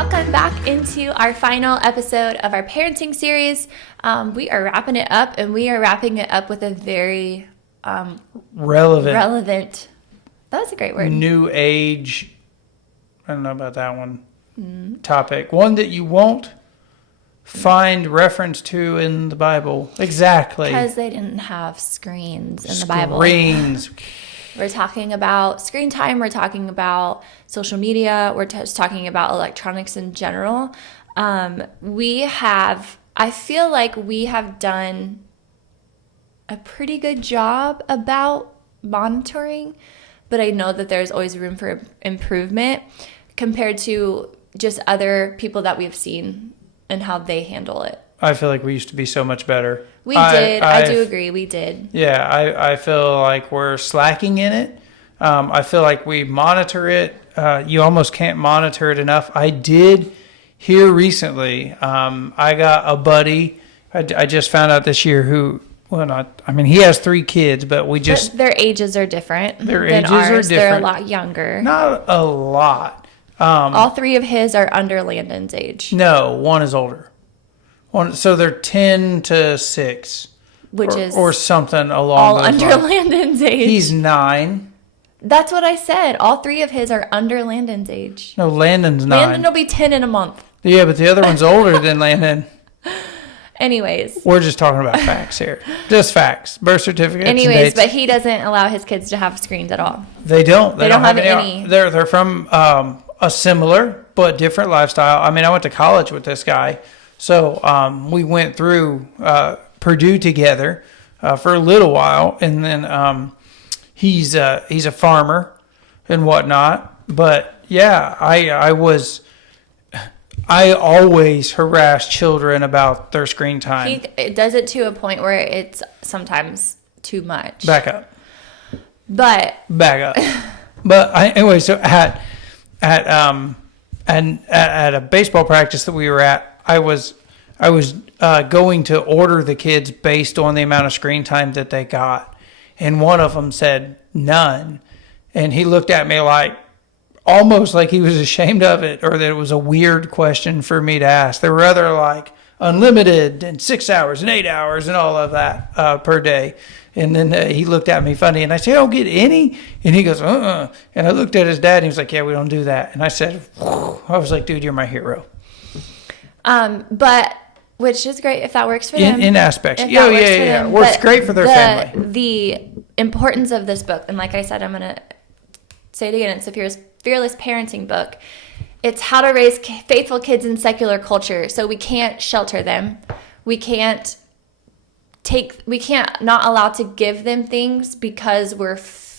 Welcome back into our final episode of our parenting series. We are wrapping it up, and we are wrapping it up with a very relevant. That was a great word. New age. I don't know about that one. Topic. One that you won't find reference to in the Bible. Exactly. Because they didn't have screens in the Bible. Screens. We're talking about screen time. We're talking about social media. We're just talking about electronics in general. I feel like we have done a pretty good job about monitoring, but I know that there's always room for improvement compared to just other people that we've seen and how they handle it. I feel like we used to be so much better. We did. I do agree. We did. Yeah, I feel like we're slacking in it. I feel like we monitor it. You almost can't monitor it enough. I did hear recently, I got a buddy, I just found out this year he has 3 kids, but their ages are different Their than ages ours. are different. They're a lot younger. Not a lot. All 3 of his are under Landon's age. No, one is older. So they're 10 to 6. Or something along all those under lines. Landon's age. He's 9. That's what I said. All 3 of his are under Landon's age. No, Landon's 9. Landon will be 10 in a month. Yeah, but the other one's older than Landon. Anyways. We're just talking about facts here. Just facts. Birth certificates. Anyways, but he doesn't allow his kids to have screens at all. They don't. They don't have any. They're from a similar but different lifestyle. I mean, I went to college with this guy. So we went through Purdue together for a little while, and then he's a farmer and whatnot. But yeah, I always harass children about their screen time. He does it to a point where it's sometimes too much. Back up. But anyway, so at a baseball practice that we were at, I was going to order the kids based on the amount of screen time that they got, and one of them said none, and he looked at me like almost like he was ashamed of it, or that it was a weird question for me to ask. There were other like unlimited and 6 hours and 8 hours and all of that per day. And then he looked at me funny, and I said, "I don't get any." And he goes, And I looked at his dad, and he was like, "Yeah, we don't do that." And I said, I was like, "Dude, you're my hero." But which is great if that works for them. In aspects. Yeah. Works great for their family. The importance of this book, and like I said, I'm going to say it again, it's a fearless parenting book. It's how to raise faithful kids in secular culture. So we can't shelter them. We can't not allow to give them things because we're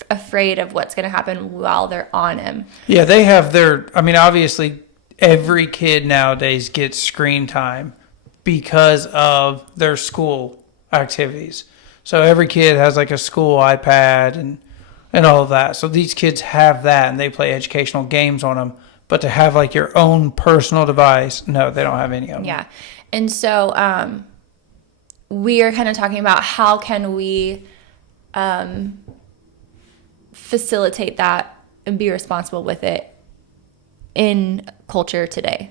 afraid of what's going to happen while they're on them. Yeah, they have obviously every kid nowadays gets screen time because of their school activities. So every kid has like a school iPad and all of that. So these kids have that, and they play educational games on them. But to have like your own personal device, no, they don't have any of them. Yeah. And so we are kind of talking about how can we facilitate that and be responsible with it in culture today.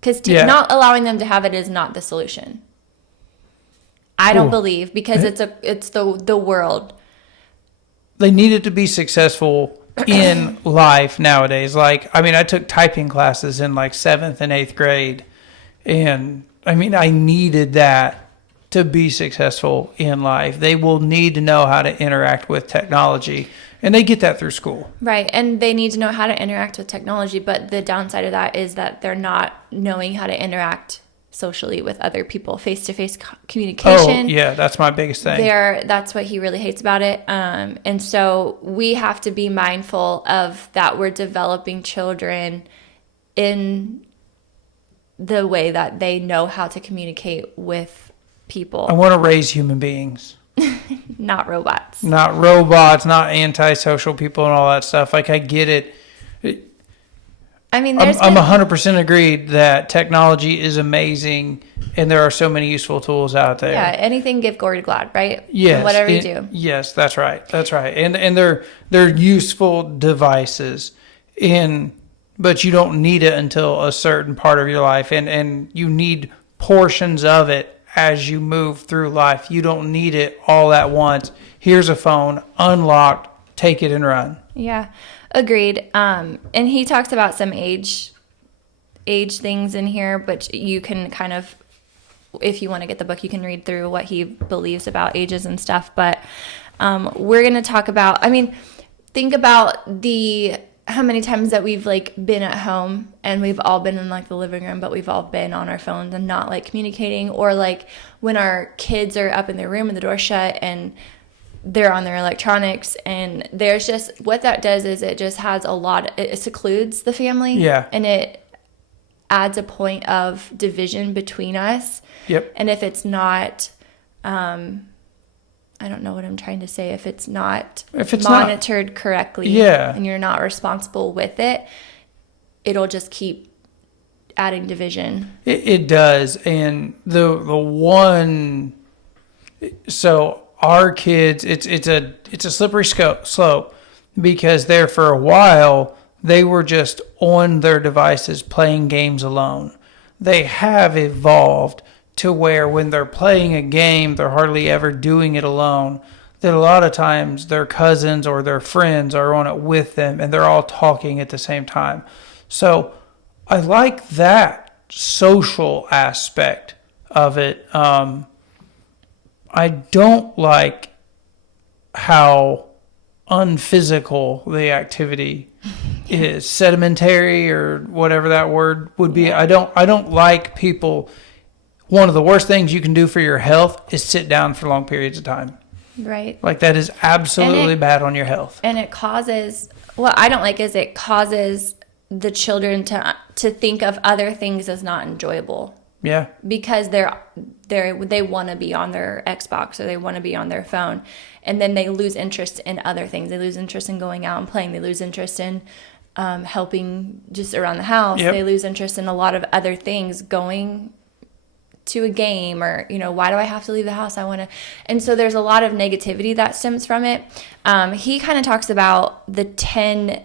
Because not allowing them to have it is not the solution. I don't believe, because it's the world. They needed to be successful in life nowadays. Like, I took typing classes in like 7th and 8th grade. And I needed that to be successful in life. They will need to know how to interact with technology. And they get that through school. Right. And they need to know how to interact with technology. But the downside of that is that they're not knowing how to interact socially with other people, face-to-face communication. Oh, yeah, that's my biggest thing. That's what he really hates about it. And so we have to be mindful of that. We're developing children in the way that they know how to communicate with people. I want to raise human beings. Not robots. Not robots, not antisocial people and all that stuff. Like, I get it. I'm 100% agreed that technology is amazing, and there are so many useful tools out there. Yeah, anything give glory to God, right? Yes. And whatever you do. Yes, that's right. That's right. And they're useful devices in but you don't need it until a certain part of your life, and you need portions of it as you move through life. You don't need it all at once. Here's a phone, unlocked, take it and run. Yeah, agreed. And he talks about some age things in here, but you can kind of, if you want to get the book, you can read through what he believes about ages and stuff. But we're going to talk about, I mean, think about how many times that we've like been at home and we've all been in like the living room, but we've all been on our phones and not like communicating, or like when our kids are up in their room and the door shut and they're on their electronics, and there's just, what that does is it just has it secludes the family. Yeah. And it adds a point of division between us. Yep. And if it's not, I don't know what I'm trying to say. If it's not monitored correctly, yeah, and you're not responsible with it, it'll just keep adding division. It does. And the one, so our kids, it's a slippery slope, because there for a while they were just on their devices playing games alone. They have evolved to where when they're playing a game, they're hardly ever doing it alone. That a lot of times their cousins or their friends are on it with them, and they're all talking at the same time. So I like that social aspect of it. I don't like how unphysical the activity is, sedimentary or whatever that word would be. I don't like people. One of the worst things you can do for your health is sit down for long periods of time. Right. Like, that is absolutely bad on your health. And it causes, what I don't like is it causes the children to think of other things as not enjoyable. Yeah. Because they want to be on their Xbox or they want to be on their phone, and then they lose interest in other things. They lose interest in going out and playing. They lose interest in helping just around the house. Yep. They lose interest in a lot of other things, going to a game, or why do I have to leave the house? I want to. And so there's a lot of negativity that stems from it. He kind of talks about the 10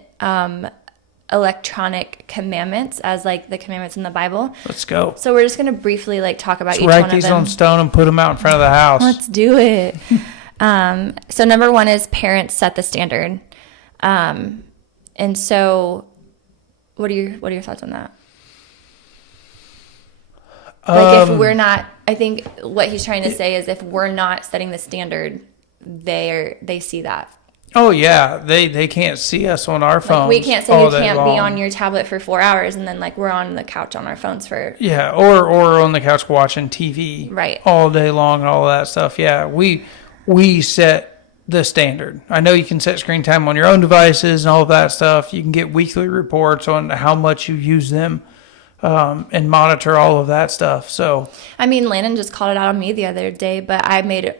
electronic commandments as like the commandments in the Bible. Let's go. So we're just going to briefly like talk about each one Write of these them. on stone and put them out in front of the house. Let's do it. So number 1 is parents set the standard. And so what are your thoughts on that? Like, if we're not, I think what he's trying to say is if we're not setting the standard, they see that. Oh yeah, they can't see us on our phones. Like, we can't say you can't long. be on your tablet for 4 hours, and then like we're on the couch on our phones for or on the couch watching TV right all day long and all of that stuff. Yeah, we set the standard. I know you can set screen time on your own devices and all of that stuff. You can get weekly reports on how much you use them. And monitor all of that stuff. So, I mean, Landon just called it out on me the other day, but I made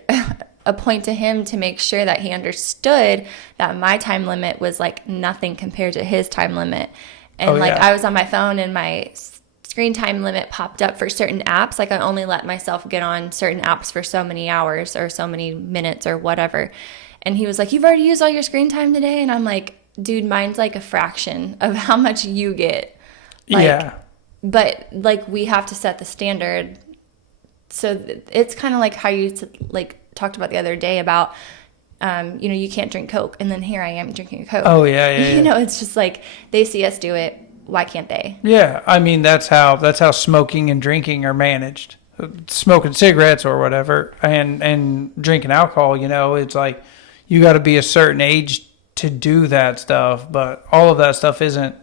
a point to him to make sure that he understood that my time limit was like nothing compared to his time limit. And I was on my phone and my screen time limit popped up for certain apps. Like, I only let myself get on certain apps for so many hours or so many minutes or whatever. And he was like, "You've already used all your screen time today?" And I'm like, "Dude, mine's like a fraction of how much you get." Like, yeah. But like, we have to set the standard. So it's kind of like how you like talked about the other day about, you can't drink Coke, and then here I am drinking a Coke. Oh yeah. It's just like they see us do it. Why can't they? Yeah, I mean that's how smoking and drinking are managed. Smoking cigarettes or whatever, and drinking alcohol. It's like you got to be a certain age to do that stuff, but all of that stuff isn't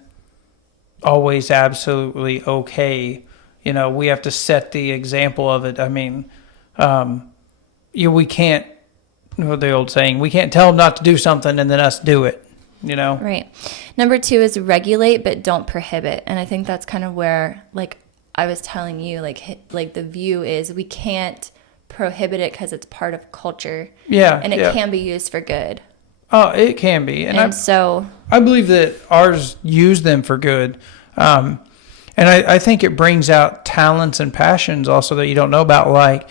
always absolutely okay. We have to set the example of it. I mean, we can't, the old saying, we can't tell them not to do something and then us do it, Right. Number 2 is regulate, but don't prohibit. And I think that's kind of where, like I was telling you, like the view is we can't prohibit it because it's part of culture. Yeah. And it can be used for good. Oh, it can be. And so I believe that ours use them for good. And I think it brings out talents and passions also that you don't know about. Like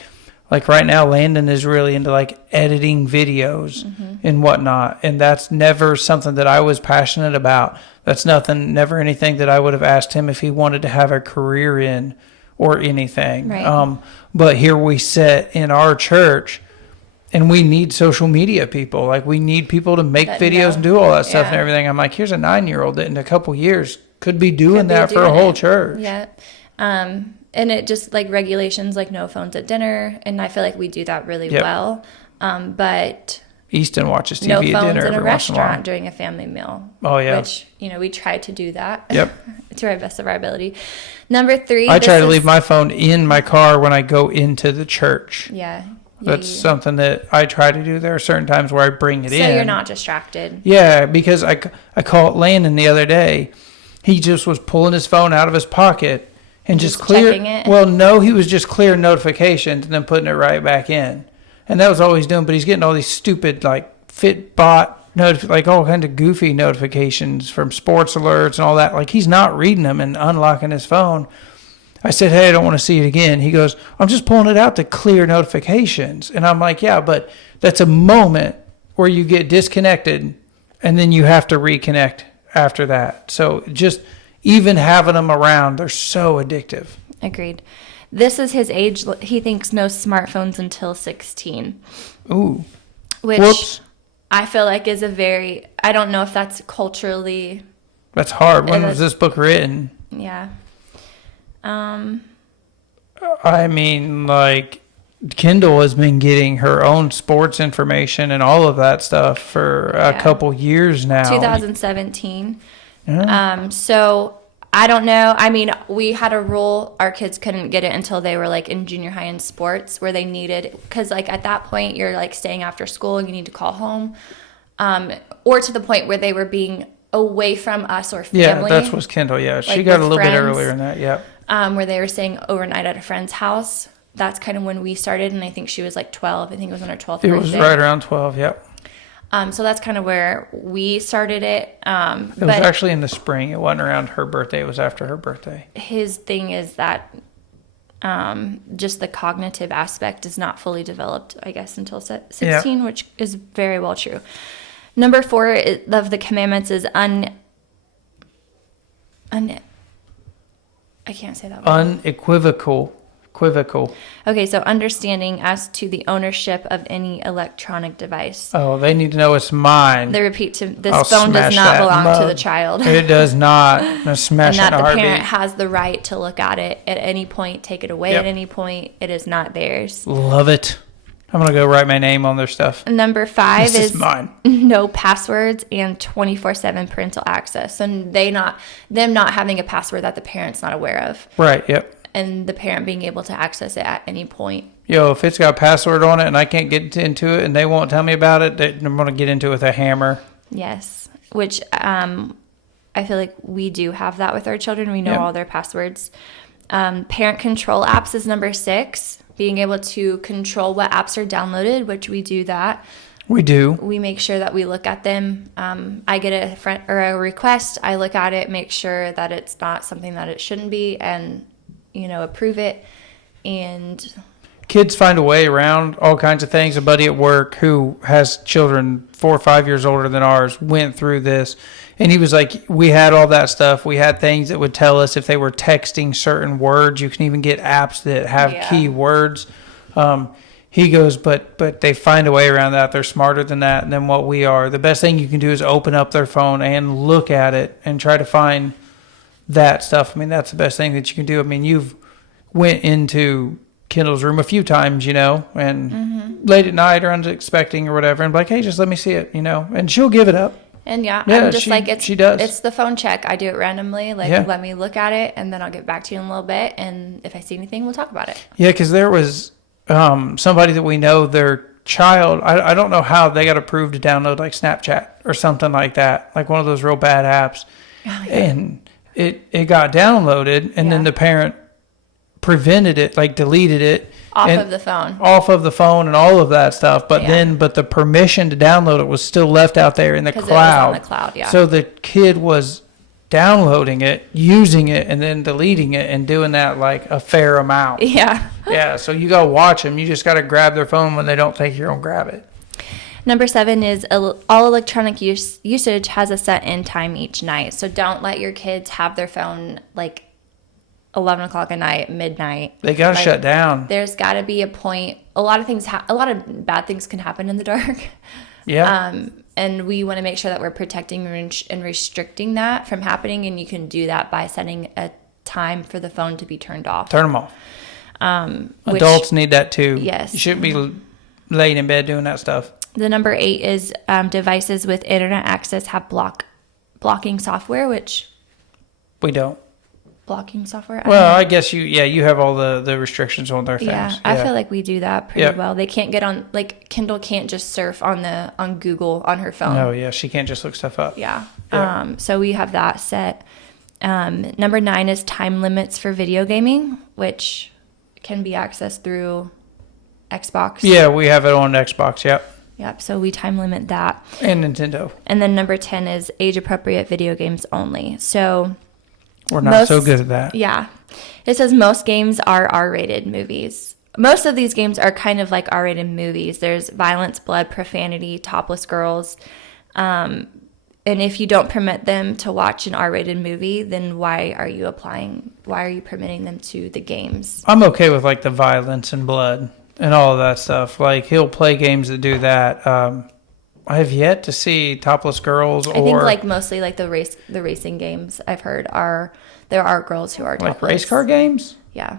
Like right now, Landon is really into like editing videos and whatnot. And that's never something that I was passionate about. That's never anything that I would have asked him if he wanted to have a career in or anything. Right. But here we sit in our church and we need social media people. Like we need people to make That videos know. and do all that stuff Yeah. and everything. I'm like, here's a 9-year-old that in a couple years could be doing Could be that for a doing whole it. church. Yeah. And it just like regulations, like no phones at dinner. And I feel like we do that really Yep. well. But Easton watches TV no at phones dinner in a every once in a while. restaurant during a family meal. Oh, yeah. Which, we try to do that. Yep. To our best of our ability. Number 3. I try this to is- leave my phone in my car when I go into the church. Yeah. That's something that I try to do. There are certain times where I bring it so in. you're not distracted. Yeah, because I called Landon the other day. He just was pulling his phone out of his pocket and just clear. checking it? Well, no, he was just clearing notifications and then putting it right back in. And that was all he's doing. But he's getting all these stupid like Fitbot like all kinds of goofy notifications from sports alerts and all that. Like he's not reading them and unlocking his phone. I said, hey, I don't want to see it again. He goes, I'm just pulling it out to clear notifications. And I'm like, yeah, but that's a moment where you get disconnected and then you have to reconnect after that. So just even having them around, they're so addictive. Agreed. This is his age. He thinks no smartphones until 16. Ooh. Which Whoops. I feel like is a very, I don't know if that's culturally, That's hard. When It was is- this book written? yeah. I mean, like, Kendall has been getting her own sports information and all of that stuff for a Yeah. couple years now. 2017. Yeah. So I don't know. I mean, we had a rule our kids couldn't get it until they were like in junior high in sports where they needed, because like at that point you're like staying after school and you need to call home, or to the point where they were being away from us or family. Yeah, that's what's Kendall. Yeah, she Like got a with little bit friends. earlier than that. Yeah. Where they were staying overnight at a friend's house. That's kind of when we started, and I think she was like 12. I think it was on her 12th It birthday. was right around 12. Yep. So that's kind of where we started it. It was But actually in the spring. It wasn't around her birthday. It was after her birthday. his thing is that just the cognitive aspect is not fully developed, I guess, until 16, which is very well true. Number 4 of the commandments is I can't say that word. Unequivocal. Okay, so understanding as to the ownership of any electronic device. Oh, they need to know it's mine. They repeat to this I'll phone does smash not that belong to mug. the child. It does not. I smash And it that in a the heartbeat. parent has the right to look at it at any point, take it away Yep. at any point. It is not theirs. Love it. I'm gonna go write my name on their stuff. Number 5 This is is mine. no passwords and 24/7 parental access. And them not having a password that the parent's not aware of, Right. Yep. and the parent being able to access it at any point. Yo, if it's got a password on it and I can't get into it and they won't tell me about it, I'm gonna get into it with a hammer. Yes, which I feel like we do have that with our children. We know Yep. all their passwords. Parent control apps is number 6. Being able to control what apps are downloaded, which we do that. We do. We make sure that we look at them. I get a friend or a request. I look at it, make sure that it's not something that it shouldn't be, and approve it. And Kids find a way around all kinds of things. A buddy at work who has children 4 or 5 years older than ours went through this. And he was like, we had all that stuff. We had things that would tell us if they were texting certain words. You can even get apps that have Yeah. key words. He goes, but they find a way around that. They're smarter than that than what we are. The best thing you can do is open up their phone and look at it and try to find that stuff. I mean, that's the best thing that you can do. I mean, you've went into Kendall's room a few times, and late at night or unexpecting or whatever, and be like, hey, just let me see it, and she'll give it up. And Yeah, I'm just she does. It's the phone check. I do it randomly. Like, Yeah. let me look at it, and then I'll get back to you in a little bit. And if I see anything, we'll talk about it. Yeah, because there was somebody that we know, their child, I don't know how they got approved to download like Snapchat or something like that, like one of those real bad apps. Oh, yeah. And it got downloaded, and then Yeah. the parent prevented it, like deleted it. Off and- of the phone. off of the phone and all of that stuff, but Yeah. but the permission to download it was still left out there in the 'Cause cloud. it was on the cloud, yeah. So the kid was downloading it, using it, and then deleting it and doing that like a fair amount. Yeah. Yeah, so you got to watch them. You just got to grab their phone when they don't think you're going to grab it. Number 7 is all electronic usage has a set end time each night. So don't let your kids have their phone like 11 o'clock at night, midnight. They got to Like, shut down. There's got to be a point. A lot of bad things can happen in the dark. Yeah. And we want to make sure that we're protecting and restricting that from happening. And you can do that by setting a time for the phone to be turned off. Turn them off. Which- Adults need that too. Yes. You shouldn't be laying in bed doing that stuff. The number 8 is devices with internet access have blocking software, which We don't. blocking software. Well, I guess you have all the restrictions on their things. Yeah, I feel like we do that pretty Yep. well. They can't get on, like Kendall can't just surf on Google on her phone. No, yeah, she can't just look stuff up. Yeah. Yeah. So we have that set. Number 9 is time limits for video gaming, which can be accessed through Xbox. Yeah, we have it on Xbox, yep. Yep. So we time limit that. And Nintendo. And then number 10 is age appropriate video games only. So We're not so good at that. yeah. It says most games are R-rated movies. Most of these games are kind of like R-rated movies. There's violence, blood, profanity, topless girls. And if you don't permit them to watch an R-rated movie, then why are you permitting them to the games? I'm okay with like the violence and blood and all of that stuff. Like he'll play games that do that. I have yet to see topless girls or I think like mostly like the racing games I've heard there are girls who are like topless. race car games. Yeah.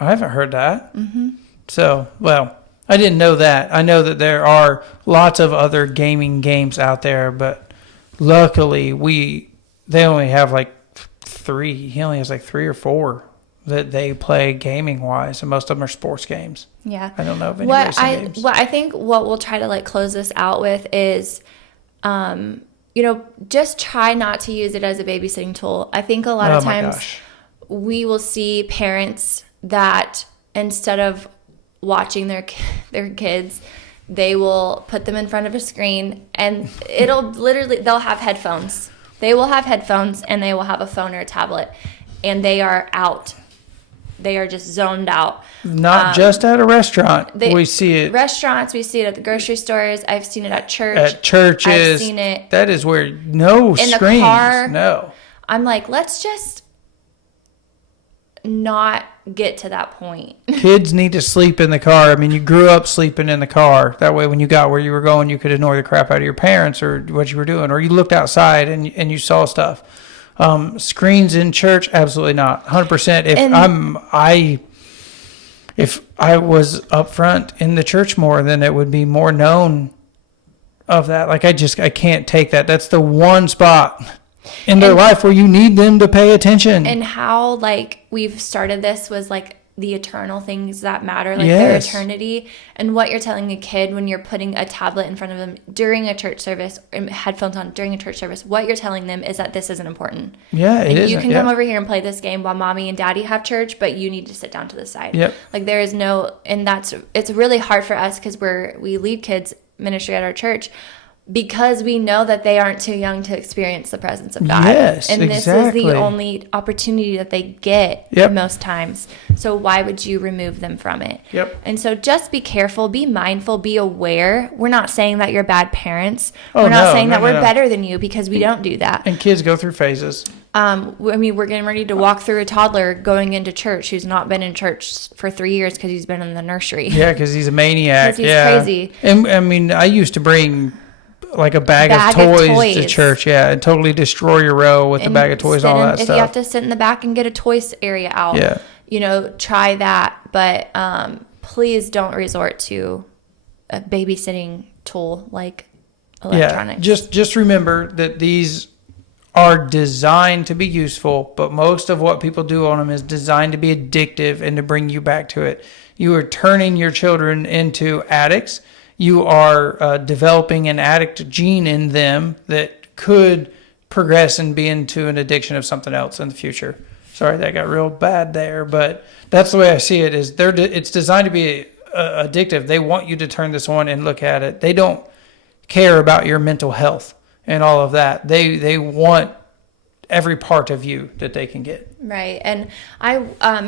I haven't heard that. Mm-hmm. So, well, I didn't know that. I know that there are lots of other gaming games out there, but luckily they only have like 3. He only has like 3 or 4 that they play gaming wise, and most of them are sports games. Yeah. I don't know of any racing games. What I think what we'll try to like close this out with is, just try not to use it as a babysitting tool. I think a lot of Oh my times gosh. we will see parents that instead of watching their kids, they will put them in front of a screen and they'll have headphones. They will have headphones and they will have a phone or a tablet and they are out. They are just zoned out. Not just at a restaurant. We see it Restaurants, we see it at the grocery stores. I've seen it at church. at churches. I've seen it That is where no in the screens. car. No. I'm like, let's just not get to that point. Kids need to sleep in the car. I mean, you grew up sleeping in the car. That way, when you got where you were going, you could ignore the crap out of your parents or what you were doing. Or you looked outside and you saw stuff. Screens in church, absolutely not. 100%. If I was up front in the church more, then it would be more known of that. Like I can't take that. That's the one spot in their life where you need them to pay attention. And how like we've started this was like the eternal things that matter, like Yes. their eternity, and what you're telling a kid when you're putting a tablet in front of them during a church service and headphones on during a church service. What you're telling them is that this isn't important. Yeah, it Like, is. you can come over here and play this game while mommy and daddy have church, but you need to sit down to the side. Yep. Like there is no, and it's really hard for us because we lead kids ministry at our church because we know that they aren't too young to experience the presence of God. Yes, and this exactly. is the only opportunity that they get Yep. most times. So why would you remove them from it? Yep. And so just be careful, be mindful, be aware. We're not saying that you're bad parents. Oh, we're not no, saying no, that no, we're no. better than you because we don't do that. And kids go through phases. I mean, we're getting ready to walk through a toddler going into church who's not been in church for 3 years because he's been in the nursery. Yeah, because he's a maniac. 'Cause he's yeah. crazy. And I mean, I used to bring like a bag of toys to church. Yeah, and totally destroy your row with a bag of toys and all that If you have stuff. to sit in the back and get a toys area out, Yeah. try that. But please don't resort to a babysitting tool like electronics. Yeah, just remember that these are designed to be useful, but most of what people do on them is designed to be addictive and to bring you back to it. You are turning your children into addicts. You are developing an addict gene in them that could progress and be into an addiction of something else in the future. Sorry, that got real bad there, but that's the way I see it. It's designed to be addictive. They want you to turn this on and look at it. They don't care about your mental health and all of that. They want every part of you that they can get. Right. And I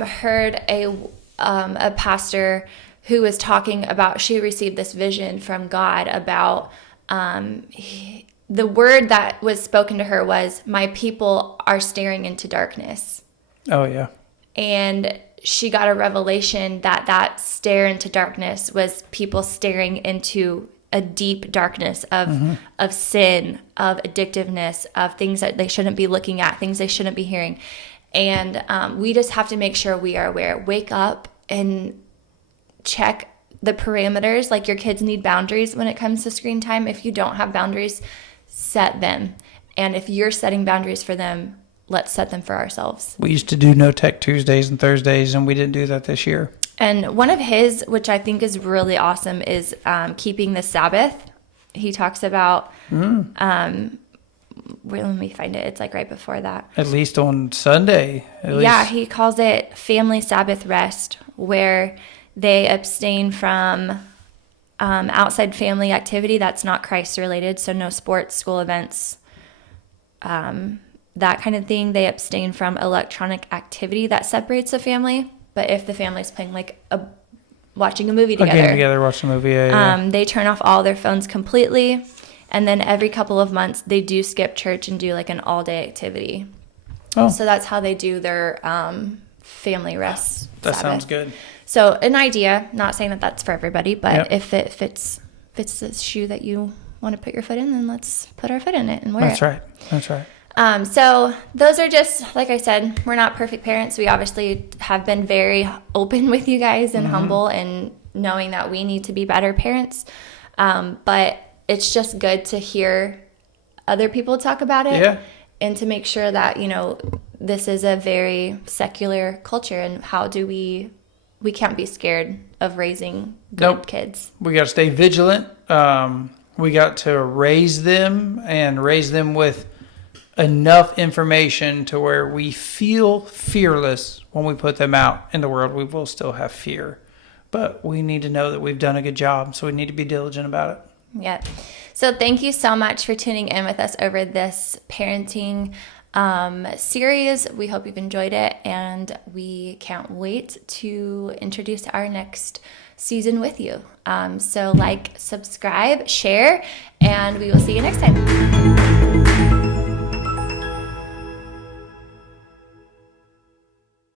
heard a pastor who was talking about, she received this vision from God about the word that was spoken to her was, my people are staring into darkness. Oh, yeah. And she got a revelation that stare into darkness was people staring into a deep darkness of sin, of addictiveness, of things that they shouldn't be looking at, things they shouldn't be hearing. And we just have to make sure we are aware. Wake up and check the parameters. Like, your kids need boundaries when it comes to screen time. If you don't have boundaries, set them. And if you're setting boundaries for them, let's set them for ourselves. We used to do No Tech Tuesdays and Thursdays, and we didn't do that this year. And one of his, which I think is really awesome, is keeping the Sabbath. He talks about, let me find it. It's like right before that. At least on Sunday. He calls it family Sabbath rest, where they abstain from outside family activity that's not Christ related. So no sports, school events, that kind of thing. They abstain from electronic activity that separates the family. But if the family's playing watching a movie together, watch a movie, they turn off all their phones completely. And then every couple of months, they do skip church and do like an all-day activity. Oh. So that's how they do their family rest. That Sabbath. sounds good. So an idea, not saying that that's for everybody, but Yep. if it fits the shoe that you want to put your foot in, then let's put our foot in it and wear it. That's right. So those are just, like I said, we're not perfect parents. We obviously have been very open with you guys and humble and knowing that we need to be better parents. But it's just good to hear other people talk about it and to make sure that, this is a very secular culture, and how do we can't be scared of raising good kids. We got to stay vigilant. We got to raise them with enough information to where we feel fearless when we put them out in the world. We will still have fear, but we need to know that we've done a good job, so we need to be diligent about it. Yeah. So thank you so much for tuning in with us over this parenting series. We hope you've enjoyed it, and we can't wait to introduce our next season with you. So subscribe, share, and we will see you next time.